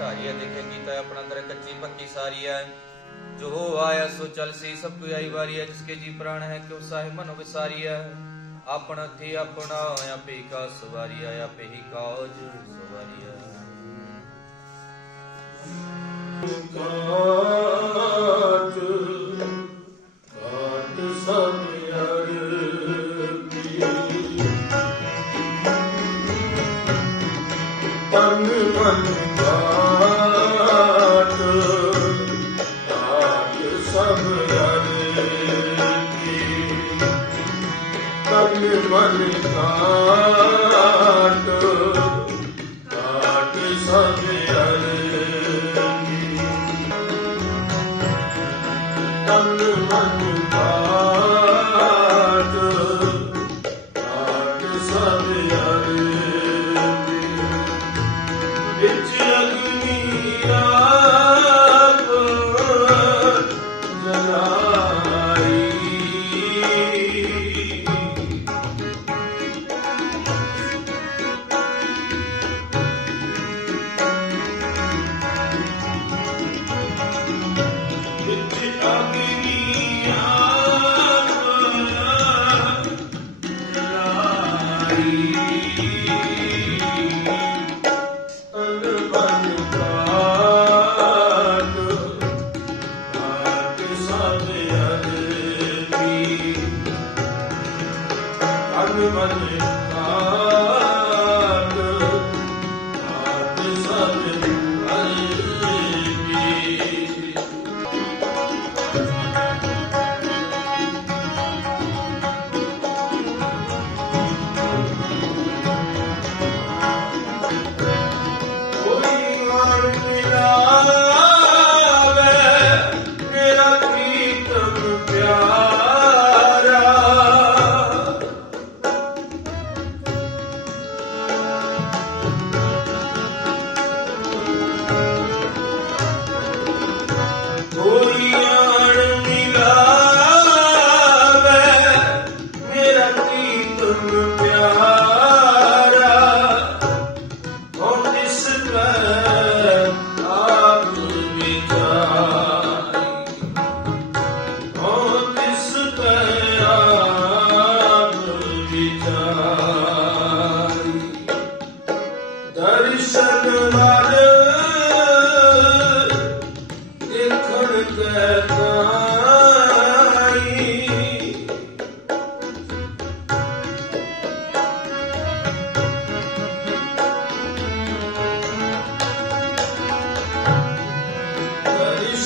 ਕਰਿਆ ਦੇਖਿਆ ਕੀਤਾ ਆਪਣਾ ਦਰ ਕੱਚੀ ਪੱਕੀ ਸਾਰੀ ਹੈ। ਜੋ ਆਇਆ ਸੋ ਚਲ ਸੀ, ਸਭ ਕੋਈ ਆਈ ਵਾਰੀ ਹੈ, ਜਿਸਕੇ ਜੀ ਪ੍ਰਾਣ ਹੈ ਕਿ ਸਾਹਿਬ ਮਨੋ ਵਿਸਾਰੀ ਹੈ। ਆਪਣਾ ਤੇ ਆਪਣਾ ਆਪੇ ਕਾ ਸਵਾਰੀ ਹੈ, ਆਪੇ ਹੀ ਕਾਜ ਸਵਾਰੀ ਹੈ। ਕਾਟ ਕਾਟ ਸਭ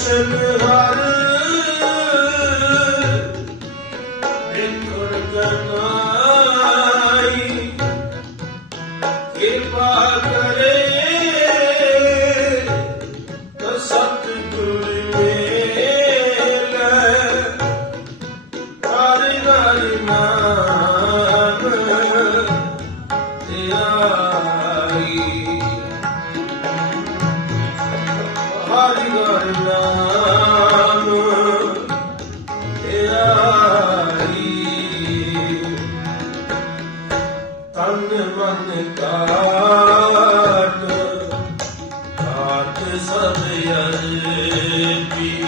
ਦਰਸ਼ਨ ਹਰ ਮਨ ਕਾਟ ਕਾਟ ਸਭ ਅਰਪੀ।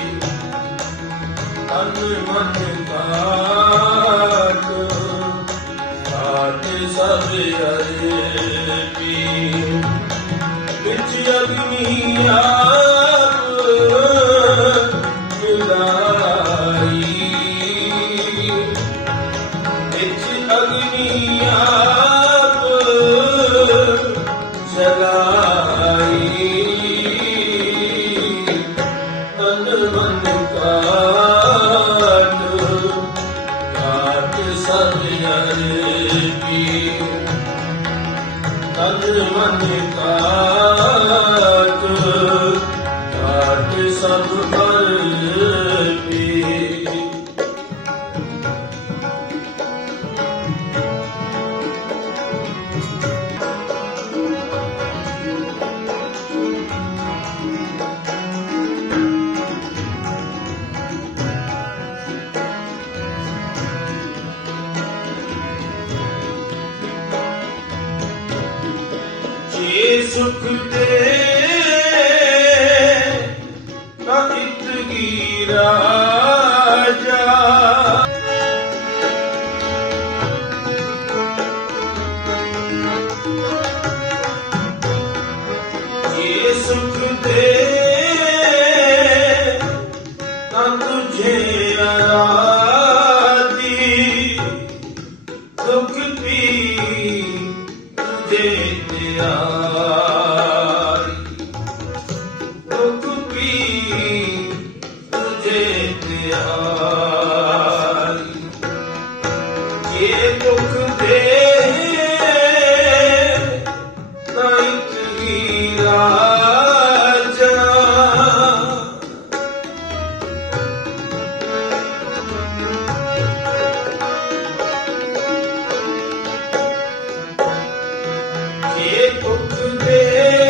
ਤਨ ਮਨ ਕਾਟ ਕਾਟ ਸਭ ਅਰਪੀ। ਤਨ ਮਨ ਕਾਟ ਕਾਟ ਸਭ day. কে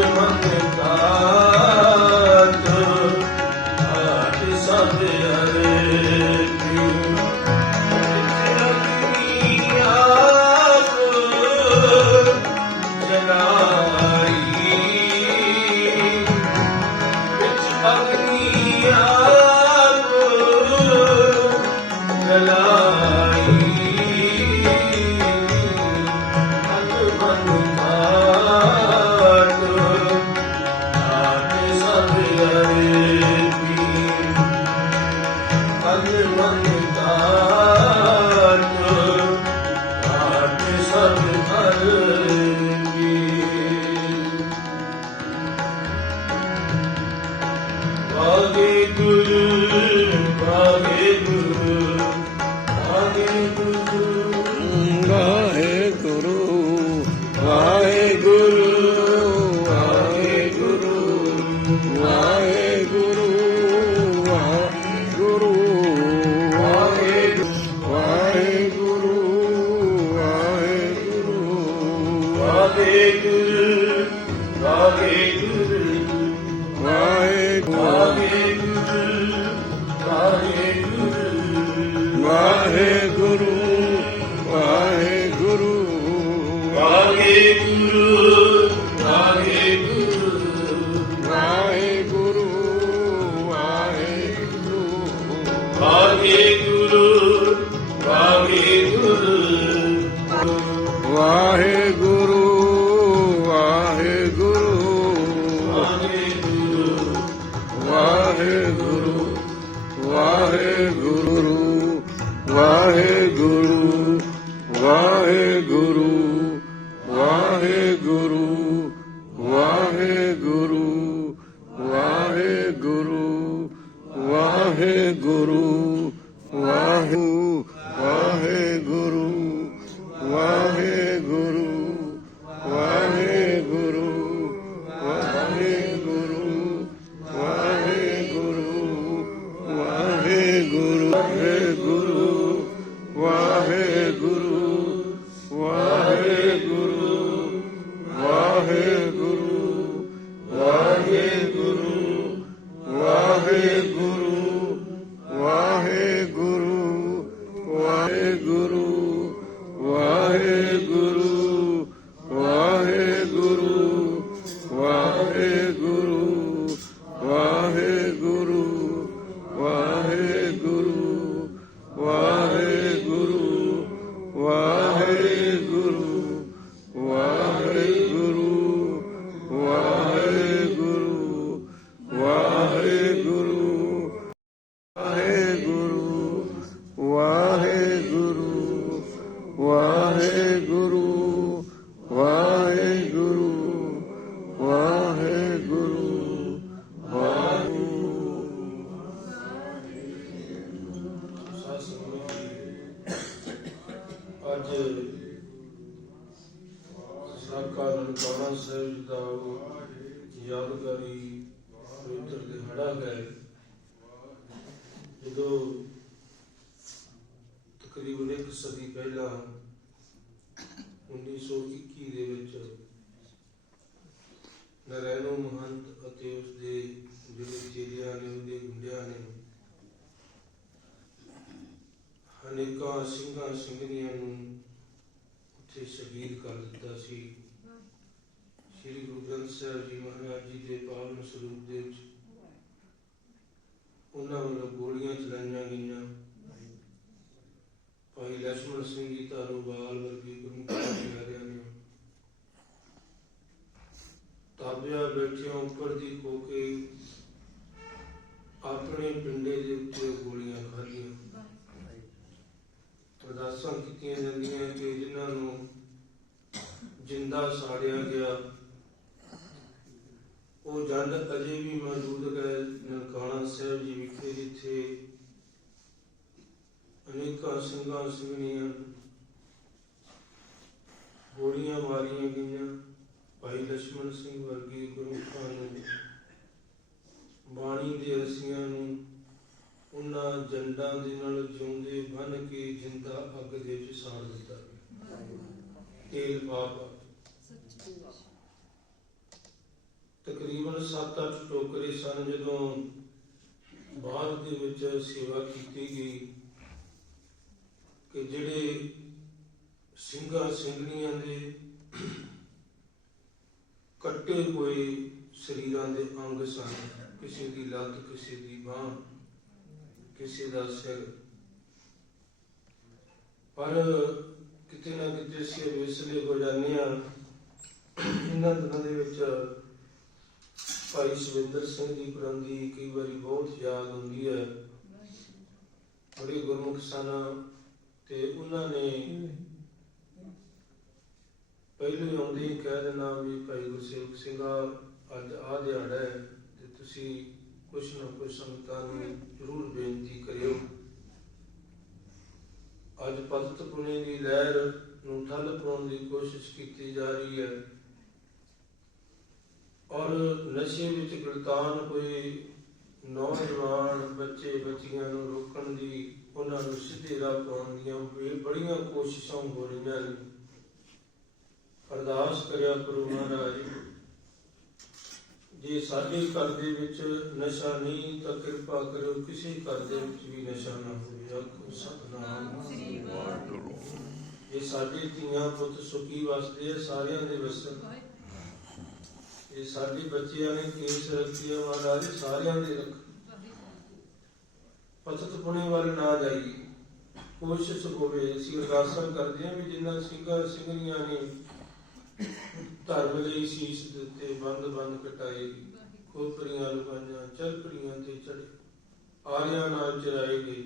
Mandir ਜਿੰਦਾ ਸਾੜਿਆ ਗਿਆ। ਉਹ ਜੰਡ ਅਜੇ ਵੀ ਮੌਜੂਦ ਹੈ, ਨਨਕਾਣਾ ਸਾਹਿਬ ਜੀ ਵਿਖੇ, ਜਿੱਥੇ ਅਨੇਕਾਂ ਸਿੰਘਾਂ ਸਿੰਘਣੀਆਂ ਗੋਲੀਆਂ ਮਾਰੀਆਂ ਗਈਆਂ। ਭਾਈ ਲక్ష్మణ ਸਿੰਘ ਵਰਗੇ ਗੁਰੂ ਨੂੰ ਬਾਣੀ ਦੇ ਰਸੀਆਂ ਨੂੰ ਉਹਨਾਂ ਜੰਡਾਂ ਦੇ ਨਾਲ ਜਿਉਂਦੇ ਬੰਨ ਕੇ ਜਿੰਦਾ ਅੱਗ ਦੇ ਵਿੱਚ ਸਾੜ ਦਿੱਤਾ। ਤੇਲ ਪਾਪ। ਤਕਰੀਬਨ 7-8 ਟੋਕਰੇ ਸਨ ਜਦੋਂ ਬਾਹਰ ਦੇ ਵਿੱਚ ਸੇਵਾ ਕੀਤੀ ਗਈ ਕਿ ਜਿਹੜੇ ਸਿੰਘਾਂ ਸਿੰਘਣੀਆਂ ਦੇ ਕੱਟੇ ਹੋਏ ਸਰੀਰਾਂ ਦੇ ਅੰਗ ਸਨ। ਕਿਸੇ ਦੀ ਲੱਤ, ਕਿਸੇ ਦੀ ਬਾਹ, ਕਿਸੇ ਦਾ ਸਿਰ। ਪਰ ਕਿਤੇ ਨਾ ਕਿਤੇ ਅਸੀਂ ਵਿਸਲੇ ਹੋ ਜਾਂਦੇ ਹਾਂ। ਇਹਨਾਂ ਦਿਨਾਂ ਦੇ ਵਿੱਚ ਭਾਈ ਸ਼ਵਿੰਦਰ ਸਿੰਘ ਜੀ ਪੁਰਾਂ ਕਈ ਵਾਰੀ ਬਹੁਤ ਯਾਦ ਹੁੰਦੀ ਹੈ। ਬੜੇ ਗੁਰਮੁਖ ਸਨ ਤੇ ਉਹਨਾਂ ਨੇ ਪਹਿਲੇ ਆਉਂਦੇ ਹੀ ਕਹਿ ਦੇਣਾ ਵੀ ਭਾਈ ਗੁਰਸੇਵਕ ਸਿੰਘਾ, ਅੱਜ ਆ ਦਿਹਾੜਾ ਹੈ ਤੇ ਤੁਸੀਂ ਕੁਛ ਨਾ ਕੁਛ ਸੰਗਤਾਂ ਨੂੰ ਜ਼ਰੂਰ ਬੇਨਤੀ ਕਰਿਓ। ਅੱਜ ਭਗਤ ਪੁਣੇ ਦੀ ਲਹਿਰ ਨੂੰ ਠੱਲ ਪਾਉਣ ਦੀ ਕੋਸ਼ਿਸ਼ ਕੀਤੀ ਜਾ ਰਹੀ ਹੈ। ਔਰ ਨਸ਼ੇ ਵਿੱਚ ਗਲਤਾਨ ਹੋਏ ਨੌਜਵਾਨ ਬੱਚੇ ਬੱਚੀਆਂ ਨੂੰ ਰੋਕਣ ਦੀ ਉਹਨਾਂ ਨੂੰ ਸਿੱਧੇ ਰਾਹ ਪਾਉਣ ਦੀਆਂ ਬੜੀਆਂ ਕੋਸ਼ਿਸ਼ਾਂ ਹੋ ਰਹੀਆਂ ਨੇ। ਅਰਦਾਸ ਕਰਿਆ ਕਰੋ ਮਹਾਰਾਜ ਜੇ ਸਾਡੇ ਘਰ ਦੇ ਵਿੱਚ ਨਸ਼ਾ ਨਹੀਂ ਤਾਂ ਕਿਰਪਾ ਕਰੋ ਕਿਸੇ ਘਰ ਦੇ ਵਿੱਚ ਵੀ ਨਸ਼ਾ ਨਾ ਹੋਵੇ। ਆਖੋ ਸਤਨਾਮ। ਇਹ ਸਾਡੇ ਧੀਆਂ ਪੁੱਤ ਸੁਖੀ ਵਸਦੇ ਸਾਰਿਆਂ ਦੇ ਵਸਣ ਇਹ ਸਾਡੇ ਬੱਚਿਆਂ ਨੇ ਕੇਸ ਰੱਖੀ ਆ ਮਹਾਰਾਜ, ਸਾਰਿਆਂ ਦੇ ਰੱਖ। ਪਤਤ ਪੁਣੇ ਵੱਲ ਨਾ ਜਾਈਏ। ਕੋਸ਼ਿਸ਼ ਹੋਵੇ, ਅਸੀਂ ਅਰਦਾਸਾਂ ਕਰਦੇ ਹਾਂ ਵੀ ਜਿਨ੍ਹਾਂ ਸਿੰਘਾਂ ਸਿੰਘਣੀਆਂ ਨੇ ਧਰਮ ਲਈ ਸੀਸ ਦਿੱਤੇ, ਬੰਦ ਬੰਦ ਕਟਾਏ, ਖੋਪਰੀਆਂ ਲੁਕਾਈਆਂ, ਚਰਪੜੀਆਂ ਤੇ ਚੜੇ, ਆਰਿਆਂ ਨਾਲ ਚਰਾਏ ਗਏ।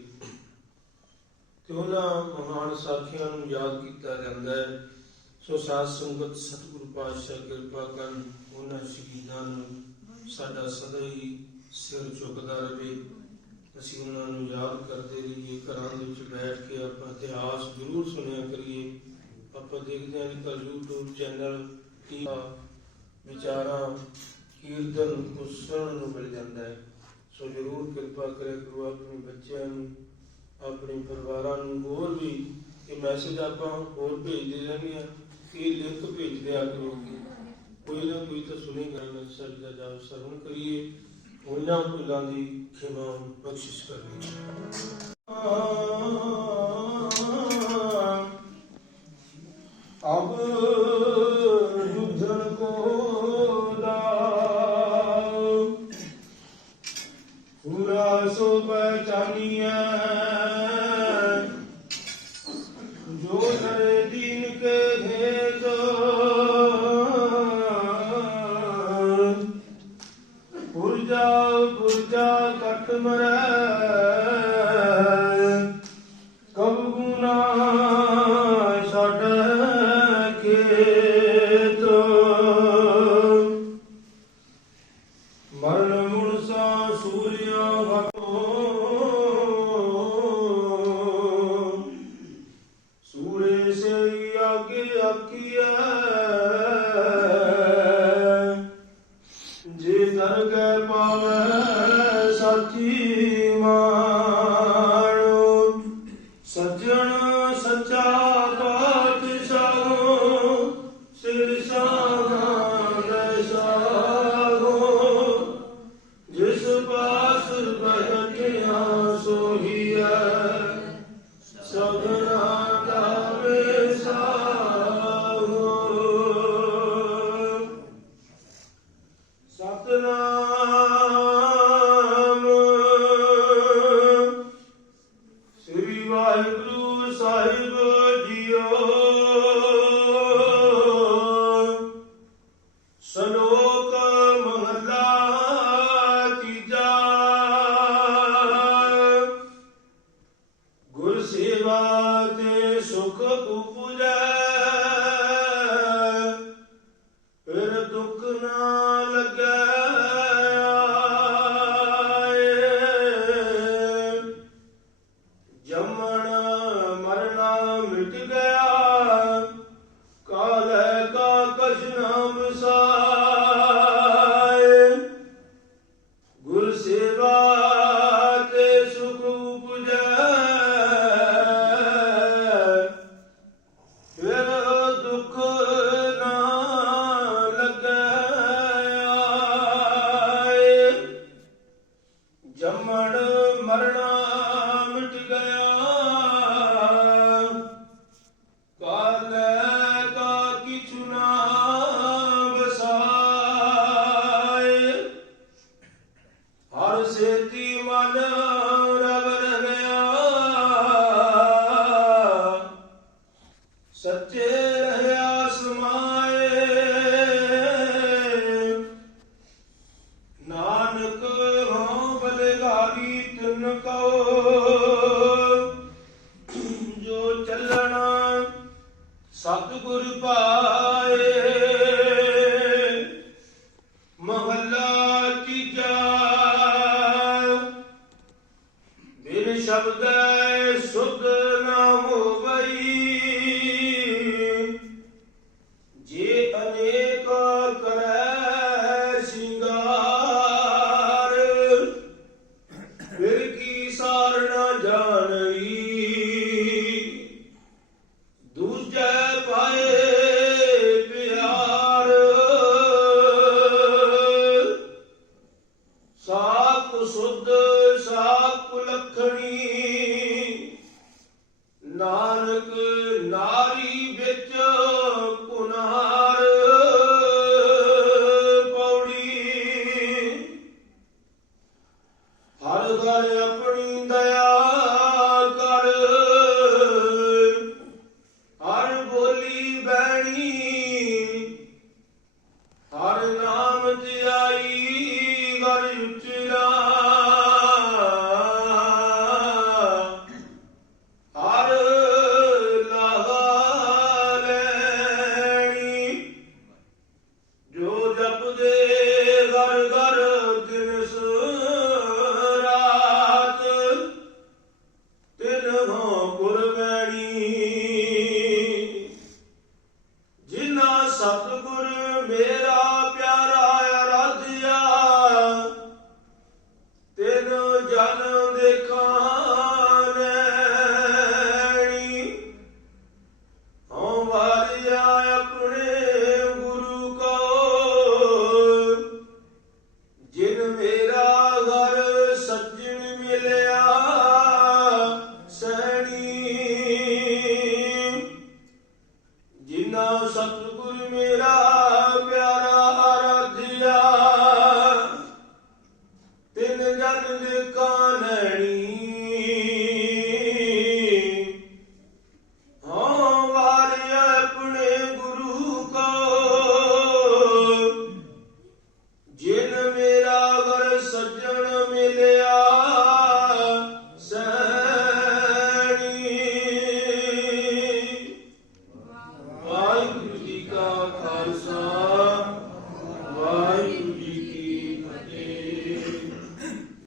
ਤੇ ਉਹਨਾਂ ਮਹਾਨ ਸਾਖੀਆਂ ਨੂੰ ਯਾਦ ਕੀਤਾ ਜਾਂਦਾ ਹੈ। ਸੋ ਸਾਧ ਸੰਗਤ, ਸਤਿਗੁਰੂ ਪਾਤਸ਼ਾਹ, ਕਿਰਪਾ ਕਰਨ ਉਹਨਾਂ ਸ਼ਹੀਦਾਂ ਨੂੰ ਸਾਡਾ ਸਦਾ ਹੀ ਸਿਰ ਝੁਕਦਾ ਰਹੇ। ਅਸੀਂ ਉਹਨਾਂ ਨੂੰ ਯਾਦ ਕਰਦੇ ਰਹੀਏ, ਘਰਾਂ ਦੇ ਵਿੱਚ ਬੈਠ ਕੇ ਆਪਾਂ ਇਤਿਹਾਸ ਜ਼ਰੂਰ ਸੁਣਿਆ ਕਰੀਏ। ਆਪਾਂ ਦੇਖਦੇ ਹਾਂ ਕਿ YouTube ਚੈਨਲ ਕੀ ਵਿਚਾਰਾਂ, ਕੀਰਤਨ ਨੂੰ ਸੁਣਨ ਨੂੰ ਮਿਲ ਜਾਂਦਾ ਹੈ। ਸੋ ਜ਼ਰੂਰ ਕਿਰਪਾ ਕਰੇ ਕਰੋ ਆਪਣੇ ਬੱਚਿਆਂ ਨੂੰ, ਆਪਣੇ ਪਰਿਵਾਰਾਂ ਨੂੰ ਹੋਰ ਵੀ ਇਹ ਮੈਸੇਜ ਆਪਾਂ ਹੋਰ ਭੇਜਦੇ ਰਹਿੰਦੇ ਆ ਇਹ ਲਿੰਕ ਭੇਜਦੇ ਆ ਕਰੋ ਕੋਈ ਨਾ ਕੋਈ ਤਾਂ ਸੁਣੀ ਗੱਲ ਸਰ ਦਾ ਜਾਓ ਸਰਵਣ ਕਰੀਏ। ਉਹਨਾਂ ਭੁੱਲਾਂ ਦੀ ਖਿਮਾ ਬਖਸ਼ਿਸ਼ ਕਰਨੀ। ਮਰੈ। ਕਬ ਗੁਨਾ ਜੰਮਣ ਮਰਨਾ ਮਿਟ